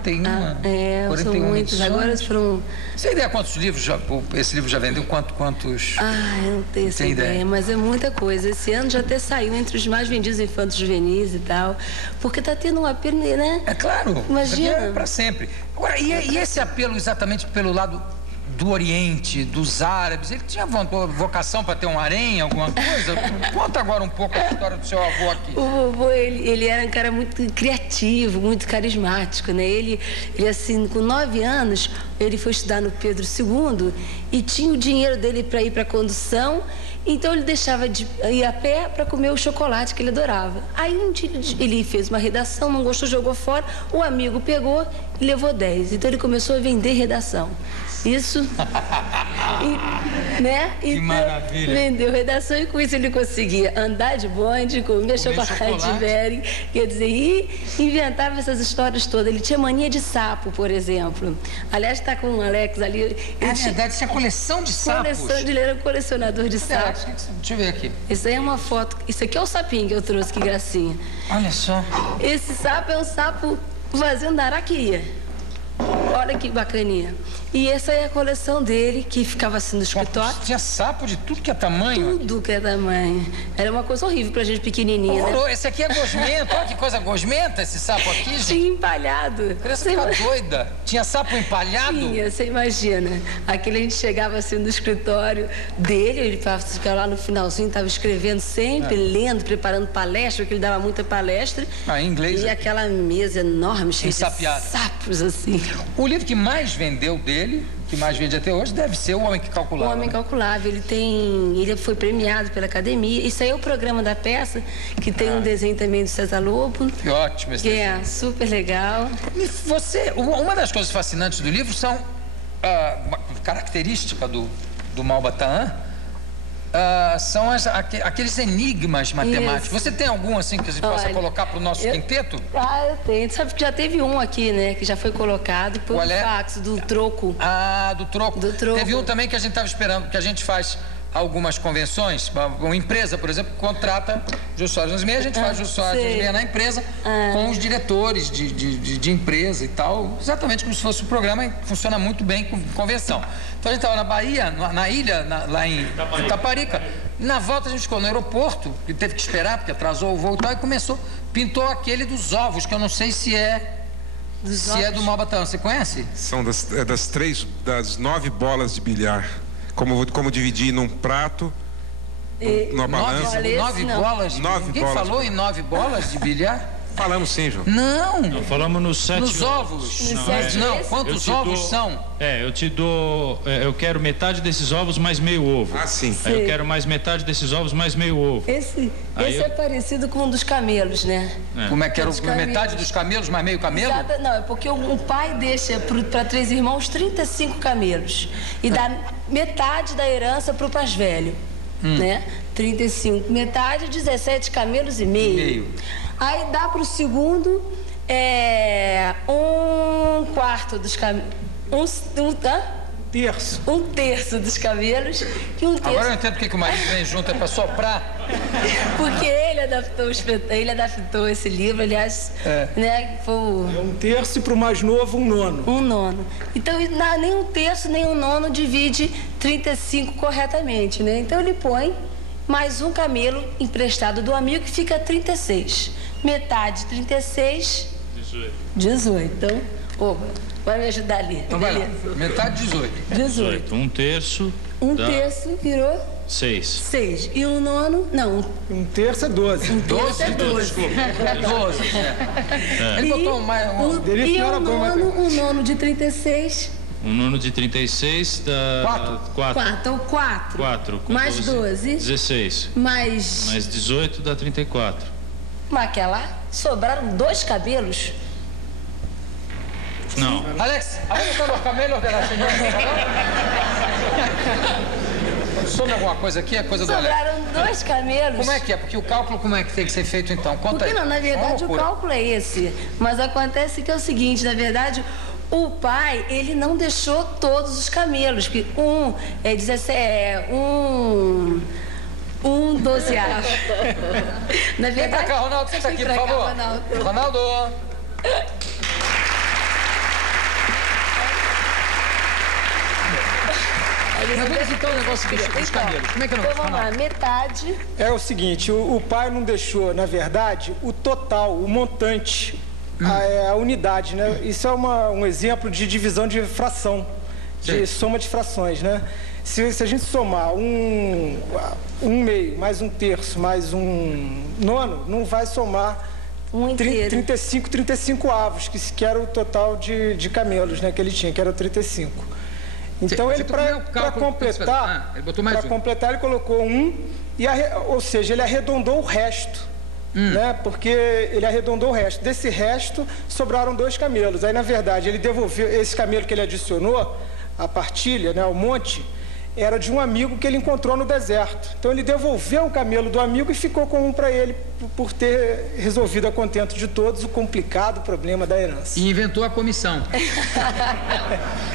41. São muitos. edições. Agora foram... Você tem ideia quantos livros esse livro já vendeu? Quantos? Eu não tenho essa ideia, mas é muita coisa. Esse ano já até saiu entre os mais vendidos infantos juvenis e tal, porque tá tendo um apelo, né? É claro. Imagina. É para sempre. Agora, e esse apelo exatamente pelo lado do Oriente, dos árabes? Ele tinha vocação para ter um harém, alguma coisa? Conta agora um pouco a história do seu avô aqui. O vovô, ele era um cara muito criativo, muito carismático, né? Ele assim, com 9 anos, ele foi estudar no Pedro II e tinha o dinheiro dele para ir para a condução, então ele deixava de ir a pé para comer o chocolate que ele adorava. Aí um dia ele fez uma redação, não gostou, jogou fora, o amigo pegou e levou 10. Então ele começou a vender redação. Isso, né? Que então, maravilha. Vendeu redação e com isso ele conseguia andar de bonde, comer chocolate velho, quer dizer, e inventava essas histórias todas. Ele tinha mania de sapo, por exemplo. Aliás, está com o Alex ali. É verdade, tinha coleção de sapos. Ele era um colecionador de sapos. Deixa eu ver aqui. Isso aí é uma foto. Isso aqui é o sapinho que eu trouxe, que gracinha. Olha só. Esse sapo é um sapo fazendo araquia. Olha que bacaninha. E essa é a coleção dele, que ficava assim no escritório. Tinha sapo de tudo que é tamanho? Tudo que é tamanho. Era uma coisa horrível pra gente pequenininha, né? Esse aqui é gosmento. Olha que coisa gosmenta esse sapo aqui, gente. Tinha empalhado. A criança fica doida. Tinha sapo empalhado? Tinha, você imagina. Aquele a gente chegava assim no escritório dele, ele ficava lá no finalzinho, estava escrevendo sempre, lendo, preparando palestra, porque ele dava muita palestra. Em inglês. E aquela mesa enorme, cheia de sapos, assim. O livro que mais vendeu dele, que mais vende até hoje, deve ser O Homem que Calculava. O Homem Calculável. Ele foi premiado pela academia. Isso aí é o programa da peça, que tem um desenho também do César Lobo. Que ótimo esse desenho. É super legal. E uma das coisas fascinantes do livro são uma característica do Malba Tahan, são aqueles enigmas matemáticos. Isso. Você tem algum assim que a gente possa colocar para o nosso quinteto? Eu tenho. Sabe que já teve um aqui, né? Que já foi colocado por fax, do troco. Do troco. Teve um também que a gente estava esperando, que a gente faz algumas convenções. Uma empresa, por exemplo, contrata Jô Soares nas Meias, a gente faz Jô Soares nas Meias na empresa com os diretores de empresa e tal, exatamente como se fosse um programa que funciona muito bem com convenção. Então a gente estava na Bahia, na ilha, lá em Itaparica. Na volta a gente ficou no aeroporto, que teve que esperar, porque atrasou o voo e tal, e pintou aquele dos ovos, que eu não sei se é do Malba Tahan. Você conhece? São das 9 bolas de bilhar. Como dividir num prato, numa balança. 9 bolas? Ninguém falou em 9 bolas de bilhar? Falamos sim, João. Não. Falamos nos 7 Nos ovos. Não, quantos ovos são? Eu te dou... eu quero metade desses ovos mais meio ovo. Sim. Aí eu quero mais metade desses ovos mais meio ovo. Esse é parecido com um dos camelos, né? Como é que era metade dos camelos mais meio camelo? Não, é porque o pai deixa para 3 irmãos 35 camelos. E dá metade da herança para o mais velho, né? 35, metade, 17 camelos e meio. Aí dá para o segundo 1/4 dos camelos. Terço. 1/3 dos camelos e 1/3. Agora eu entendo porque que o marido vem junto, é para soprar. Porque ele adaptou esse livro, aliás, né? Foi 1/3 e para o mais novo 1/9. 1/9. Então, nem 1/3 nem 1/9 divide 35 corretamente, né? Então ele põe mais um camelo emprestado do amigo, que fica 36. Metade 36. 18. Então, vai me ajudar ali. Então vai lá. Metade 18. 18. 1/3. 1/3 virou 6. 6. E 1/9, não. 1/3 é 12. 1/3 é 12. 12. Ele botou mais. E 1/9 de 36. 1/9 de 36 dá 4. Então 4 mais 12. 16. Mais 18 dá 34. Mas aquela, sobraram 2 cabelos. Não. Alex, estão los camelos de la señora. Some alguma coisa aqui, é coisa do Alex. Sobraram 2 camelos. Como é que é? Porque o cálculo, como é que tem que ser feito então? Conta aí. Porque não, na verdade o cálculo é esse. Mas acontece que é o seguinte, na verdade, o pai, ele não deixou todos os camelos, porque um 12avo. Na verdade, vem pra cá, Ronaldo, senta aqui, por favor. Ronaldo. Mas vamos então o negócio dos camelos. Como é que eu não vou Então vamos lá, metade. É o seguinte, o pai não deixou, na verdade, o total, o montante, a unidade, né? Isso é um exemplo de divisão de fração, de soma de frações, né? Se a gente somar um meio, mais um terço, mais um nono, não vai somar 35 avos, que era o total de camelos, né, que ele tinha, que era 35. Então ele, para completar, ele colocou ou seja, ele arredondou o resto, né, porque ele arredondou o resto. Desse resto, sobraram 2 camelos. Aí, na verdade, ele devolveu esse camelo que ele adicionou, a partilha, né, o monte, era de um amigo que ele encontrou no deserto. Então ele devolveu o camelo do amigo e ficou com um para ele, por ter resolvido a contento de todos o complicado problema da herança. E inventou a comissão.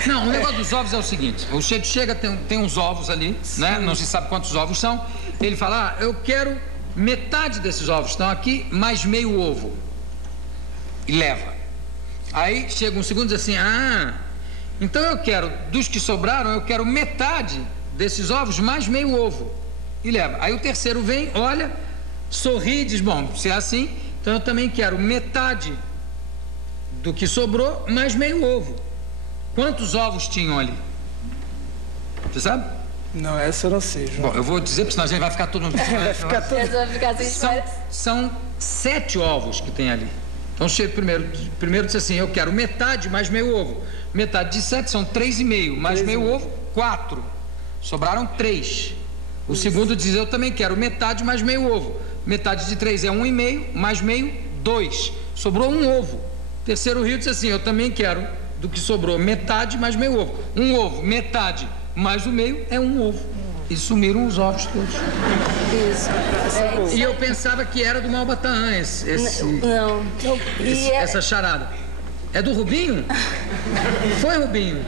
Não, o negócio dos ovos é o seguinte: o sujeito chega, tem uns ovos ali, né? Não se sabe quantos ovos são. Ele fala, eu quero metade desses ovos estão aqui, mais meio ovo. E leva. Aí chega um segundo e diz assim, então eu quero, dos que sobraram, eu quero metade desses ovos mais meio ovo. E leva. Aí o terceiro vem, olha, sorri e diz, bom, se é assim, então eu também quero metade do que sobrou mais meio ovo. Quantos ovos tinham ali? Você sabe? Não, essa eu não sei, João. Bom, eu vou dizer, porque senão a gente vai ficar todo mundo... Vai ficar todo... São 7 ovos que tem ali. Então chega primeiro disse assim, eu quero metade mais meio ovo. Metade de 7 são 3,5, mais meio ovo, 4. Sobraram 3. O segundo diz, eu também quero metade mais meio ovo. Metade de 3 é 1,5, mais meio, 2. Sobrou um ovo. O terceiro rio disse assim, eu também quero do que sobrou metade mais meio ovo. Um ovo, metade mais o meio é um ovo. E sumiram os ovos todos. Isso. E eu pensava que era do Malbataan essa charada. É do Rubinho? Foi, Rubinho?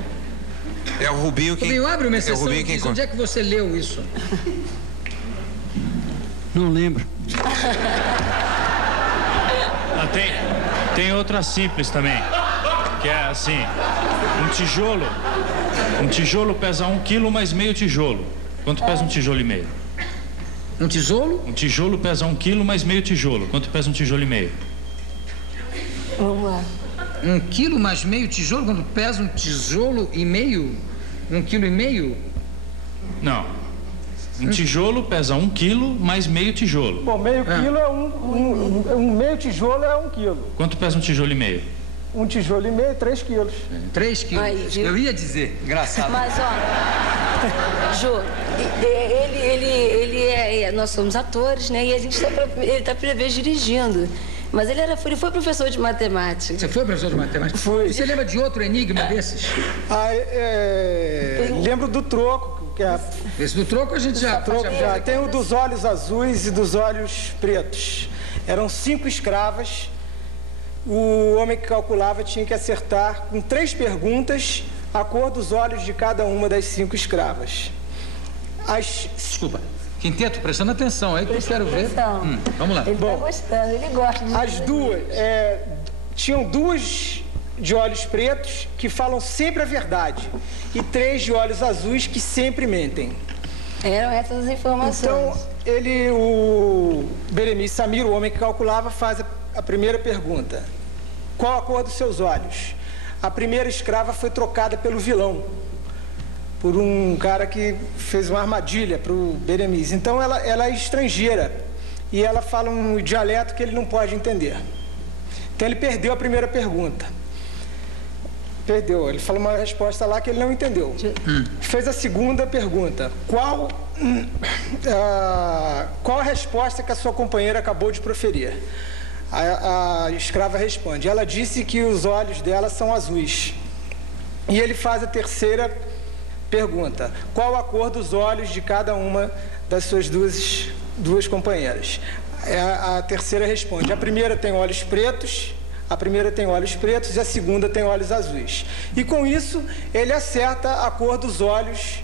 É o Rubinho que... Rubinho, abre uma exceção e diz, onde é que você leu isso? Não lembro. Tem outra simples também, que é assim, um tijolo pesa 1 quilo mais meio tijolo. Quanto pesa um tijolo e meio? Um tijolo? Um tijolo pesa 1 quilo mais meio tijolo. Quanto pesa um tijolo e meio? Vamos lá. 1 quilo mais meio tijolo, quando pesa um tijolo e meio? 1,5 quilo? Não. Um tijolo pesa 1 quilo mais meio tijolo. Bom, meio quilo é meio tijolo é 1 quilo. Quanto pesa um tijolo e meio? Um tijolo e meio, 3 quilos. 3 quilos. Aí, eu ia dizer, engraçado. Mas, ó, Jô, nós somos atores, né? E a gente ele tá por vez dirigindo. Mas ele foi professor de matemática. Você foi professor de matemática? Fui. E você lembra de outro enigma desses? Lembro do troco. Esse do troco a gente já... Tem o dos olhos azuis e dos olhos pretos. Eram 5 escravas. O homem que calculava tinha que acertar com 3 perguntas a cor dos olhos de cada uma das 5 escravas. Desculpa. Quinteto, prestando atenção aí que eu quero ver. Vamos lá. Ele tá gostando, ele gosta de... As duas, tinham 2 de olhos pretos que falam sempre a verdade e 3 de olhos azuis que sempre mentem. Eram essas as informações. Então, o Beremiz Samir, o homem que calculava, faz a primeira pergunta. Qual a cor dos seus olhos? A primeira escrava foi trocada pelo vilão, por um cara que fez uma armadilha para o Beremiz. Então ela é estrangeira e ela fala um dialeto que ele não pode entender. Então ele perdeu a primeira pergunta. Perdeu, ele falou uma resposta lá que ele não entendeu. Fez a segunda pergunta. Qual a resposta que a sua companheira acabou de proferir? A escrava responde, ela disse que os olhos dela são azuis. E ele faz a terceira pergunta, qual a cor dos olhos de cada uma das suas duas companheiras? A terceira responde, a primeira tem olhos pretos, e a segunda tem olhos azuis. E com isso, ele acerta a cor dos olhos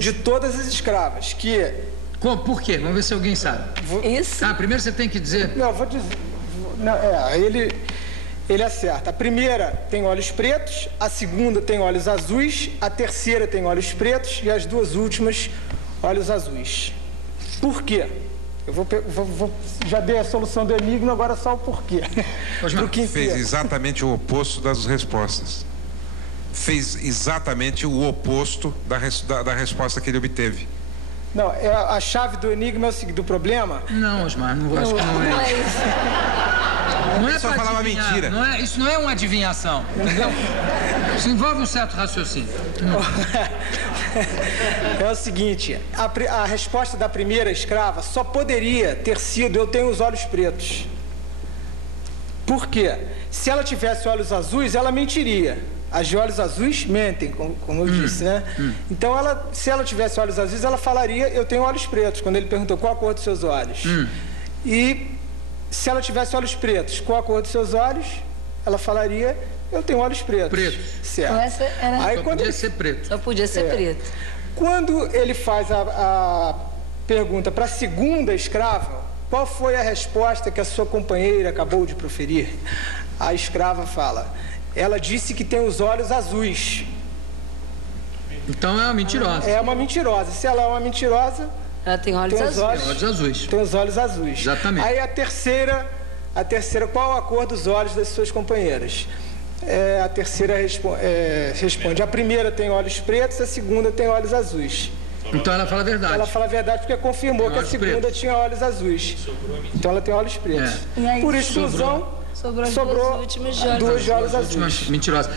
de todas as escravas, que... Por quê? Vamos ver se alguém sabe. Isso? Primeiro você tem que dizer... Não, vou dizer... ele acerta. A primeira tem olhos pretos, a segunda tem olhos azuis, a terceira tem olhos pretos e as duas últimas, olhos azuis. Por quê? Eu já dei a solução do enigma, agora só o porquê. Fez exatamente o oposto das respostas. Fez exatamente o oposto da resposta que ele obteve. Não, a chave do enigma é o seguinte, do problema... Não, Osmar, não acho que não é isso. Não é só falar uma mentira. Isso não é uma adivinhação, entendeu? Isso envolve um certo raciocínio. É o seguinte, a resposta da primeira escrava só poderia ter sido: eu tenho os olhos pretos. Por quê? Se ela tivesse olhos azuis, ela mentiria. As de olhos azuis mentem, como eu disse, né? Então, se ela tivesse olhos azuis, ela falaria: eu tenho olhos pretos, quando ele perguntou qual a cor dos seus olhos. E se ela tivesse olhos pretos, qual a cor dos seus olhos, ela falaria: eu tenho olhos pretos. Preto. Certo. Então, essa era... Aí, Só podia ser preto. Só podia ser preto. Quando ele faz a pergunta para a segunda escrava, qual foi a resposta que a sua companheira acabou de proferir? A escrava fala: ela disse que tem os olhos azuis. Então é uma mentirosa. É uma mentirosa. Se ela é uma mentirosa, ela tem olhos azuis. Olhos azuis. Tem os olhos azuis. Exatamente. Aí a terceira, qual a cor dos olhos das suas companheiras? A terceira responde: a primeira tem olhos pretos, a segunda tem olhos azuis. Então ela fala a verdade. Ela fala a verdade porque confirmou que a segunda tinha olhos azuis. Então ela tem olhos pretos. Por exclusão, sobrou duas de olhos azuis. Mentirosa.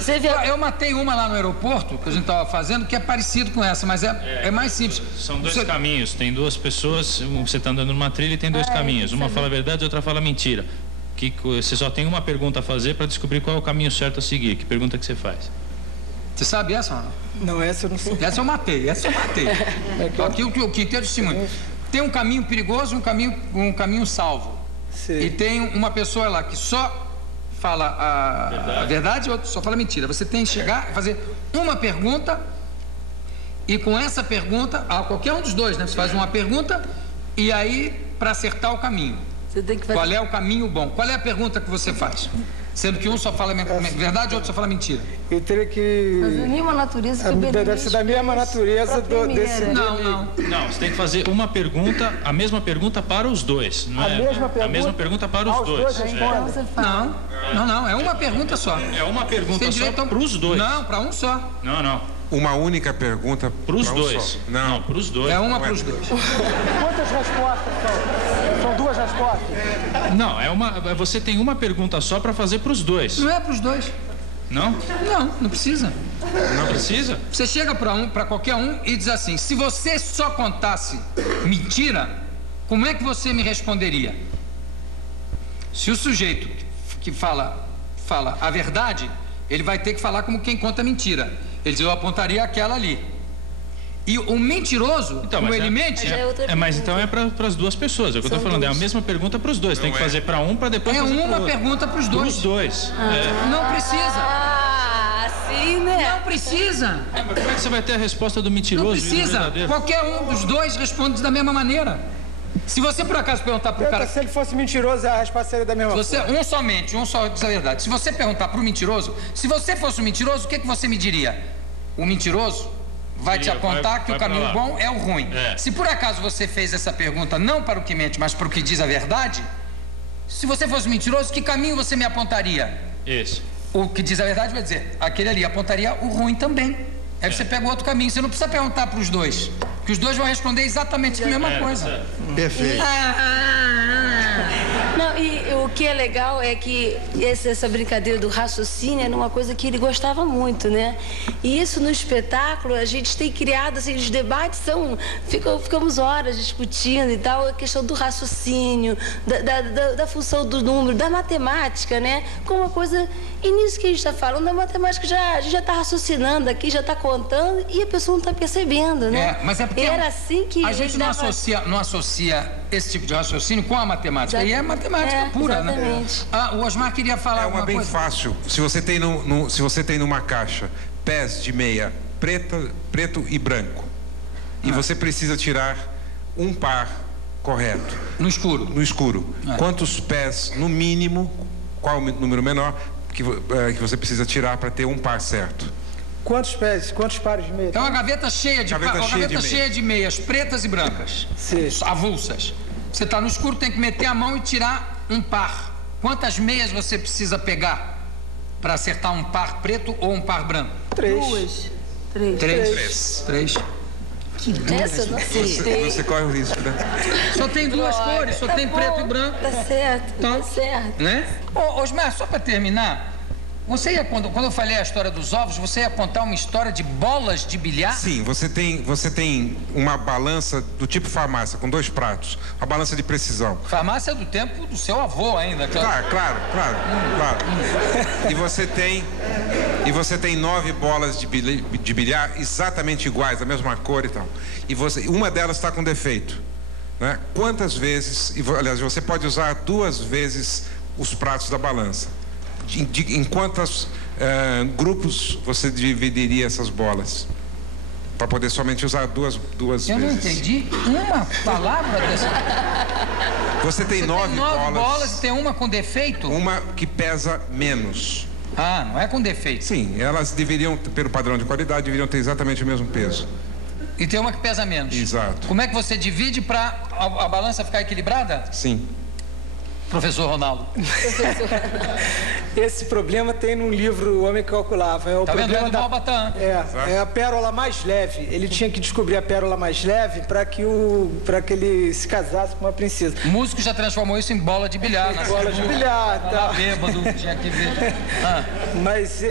Eu matei uma lá no aeroporto, que a gente estava fazendo, que é parecido com essa, mas é mais simples. São dois caminhos, tem duas pessoas, você está andando numa trilha e tem dois caminhos. Uma fala a verdade e outra fala mentira. Você só tem uma pergunta a fazer para descobrir qual é o caminho certo a seguir. Que pergunta que você faz? Você sabe essa ou não? Não, essa eu não sei. Essa eu matei. Aqui o Quinteiro testemunha. Tem um caminho perigoso e um caminho salvo. Sim. E tem uma pessoa lá que só fala a verdade e outra só fala mentira. Você tem que chegar e fazer uma pergunta, e com essa pergunta, qualquer um dos dois, né? Você faz uma pergunta e aí, para acertar o caminho. Você tem que fazer... Qual é o caminho bom? Qual é a pergunta que você faz? Sendo que um só fala verdade e outro só fala mentira. Eu teria que... Mas a mesma natureza que deve ser da mesma natureza desse... Não, você tem que fazer uma pergunta, a mesma pergunta para os dois. Não é? A mesma pergunta para os dois. Não, é uma pergunta só. É uma pergunta só para os dois. Não, para um só. Não. Uma única pergunta para os dois. Só. Não, para os dois. É uma para os dois. Quantas respostas são? São duas respostas? Não, você tem uma pergunta só para fazer para os dois. Não é para os dois. Não? Não precisa. Não precisa? Você chega para qualquer um e diz assim: se você só contasse mentira, como é que você me responderia? Se o sujeito que fala a verdade, ele vai ter que falar como quem conta mentira. Ele diz: eu apontaria aquela ali. E o mentiroso, como ele mente... Mas então é para as duas pessoas. É o que eu estou falando. É a mesma pergunta para os dois. Tem que fazer para um para depois fazer para o outro. É uma pergunta para os dois. Para os dois. Não precisa. Sim, né? Não precisa. Mas como é que você vai ter a resposta do mentiroso? Não precisa. Qualquer um dos dois responde da mesma maneira. Se você por acaso perguntar para o cara... Se ele fosse mentiroso, a resposta seria da mesma forma. Um só diz a verdade. Se você perguntar para o mentiroso, se você fosse um mentiroso, o que você me diria? O mentiroso vai te apontar que o caminho bom é o ruim. Se por acaso você fez essa pergunta não para o que mente, mas para o que diz a verdade, se você fosse um mentiroso, que caminho você me apontaria? Esse. O que diz a verdade vai dizer: aquele ali apontaria o ruim também. Aí você pega o outro caminho. Você não precisa perguntar para os dois, que os dois vão responder exatamente a mesma coisa. Perfeito. Não, e o que é legal é que essa brincadeira do raciocínio era uma coisa que ele gostava muito, né? E isso no espetáculo a gente tem criado, assim, os debates ficamos horas discutindo e tal, a questão do raciocínio, da função do número, da matemática, né? Como uma coisa... E nisso que a gente está falando, da matemática, a gente já está raciocinando aqui, já está contando e a pessoa não está percebendo, né? Mas é porque era assim que a gente não associa esse tipo de raciocínio com a matemática. E é matemática pura, exatamente. Né? O Osmar queria falar uma bem coisa. Fácil. Se você tem numa caixa pés de meia preto e branco, e você precisa tirar um par correto. No escuro. Quantos pés, no mínimo, qual o número menor, que você precisa tirar para ter um par certo. Quantos pares de meias? É uma gaveta cheia de meias pretas e brancas. Sim. Avulsas. Você está no escuro, tem que meter a mão e tirar um par. Quantas meias você precisa pegar para acertar um par preto ou um par branco? 3. 3. Que essa não sei. Você corre o risco, né? Só tem duas cores, só tem preto e branco. Tá certo, Então, tá certo. Né? Ô, Osmar, só para terminar, você ia, quando eu falei a história dos ovos, você ia contar uma história de bolas de bilhar? Sim, você tem uma balança do tipo farmácia, com 2 pratos, uma balança de precisão. Farmácia do tempo do seu avô ainda, claro. Claro. E você tem 9 bolas de bilhar exatamente iguais, da mesma cor e tal. E uma delas está com defeito, né? Quantas vezes, aliás, você pode usar 2 vezes os pratos da balança? Em quantos grupos você dividiria essas bolas? Para poder somente usar duas vezes. Eu não entendi uma palavra dessa. Você tem 9 bolas e tem uma com defeito? Uma que pesa menos. Ah, não é com defeito. Sim, elas deveriam, pelo padrão de qualidade, deveriam ter exatamente o mesmo peso. E tem uma que pesa menos. Exato. Como é que você divide para a balança ficar equilibrada? Sim. Professor Ronaldo. Esse problema tem num livro O Homem que Calculava. É o problema do Malbatã. É a pérola mais leve. Ele tinha que descobrir a pérola mais leve para que ele se casasse com uma princesa. O músico já transformou isso em bola de bilhar. Bola de bilhar, tá. Bêbado, tinha que ver. Mas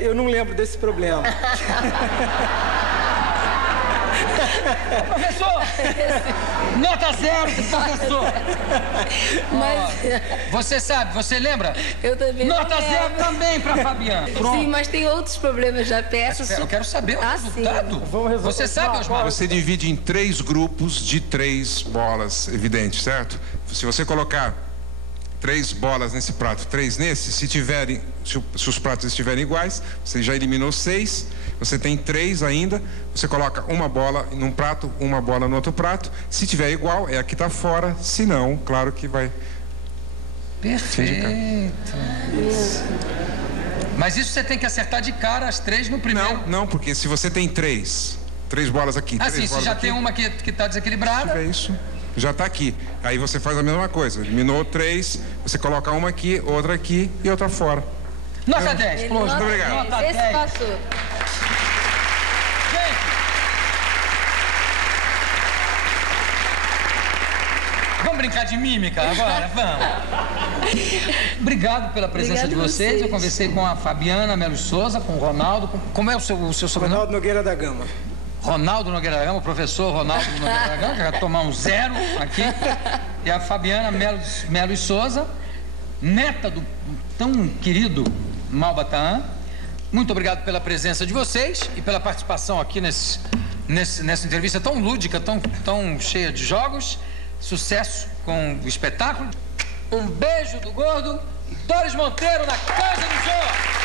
eu não lembro desse problema. Professor! Nota 0 pro professor! Mas... Você sabe, você lembra? Eu também. Nota 0 também pra Fabiana. Sim, mas tem outros problemas da peça. Eu quero saber o resultado. Você sabe, Osmar? Você divide em 3 grupos de 3 bolas, evidente, certo? Se você colocar 3 bolas nesse prato, 3 nesse, se os pratos estiverem iguais, você já eliminou 6, você tem 3 ainda, você coloca uma bola num prato, uma bola no outro prato, se tiver igual, é a que está fora, se não, claro que vai... Perfeito. Mas isso você tem que acertar de cara as 3 no primeiro. Não, porque se você tem 3 bolas aqui, 3 sim, bolas se já aqui, tem uma que está desequilibrada. se tiver isso, já está aqui. Aí você faz a mesma coisa, eliminou 3, você coloca uma aqui, outra aqui e outra fora. Nota 10. Muito obrigado. Nota 10. Esse passou. Gente, vamos brincar de mímica agora? Vamos. Obrigado pela presença de vocês. Eu conversei com a Fabiana Melo Souza, com o Ronaldo. Como é o seu sobrenome? Ronaldo Nogueira da Gama. Ronaldo Nogueira da Gama, o professor Ronaldo Nogueira da Gama, que vai tomar um 0 aqui. E a Fabiana Melo Souza, neta do tão querido Malbatã. Muito obrigado pela presença de vocês e pela participação aqui nessa entrevista tão lúdica, tão cheia de jogos. Sucesso com o espetáculo. Um beijo do Gordo e Doris Monteiro na Casa do Senhor.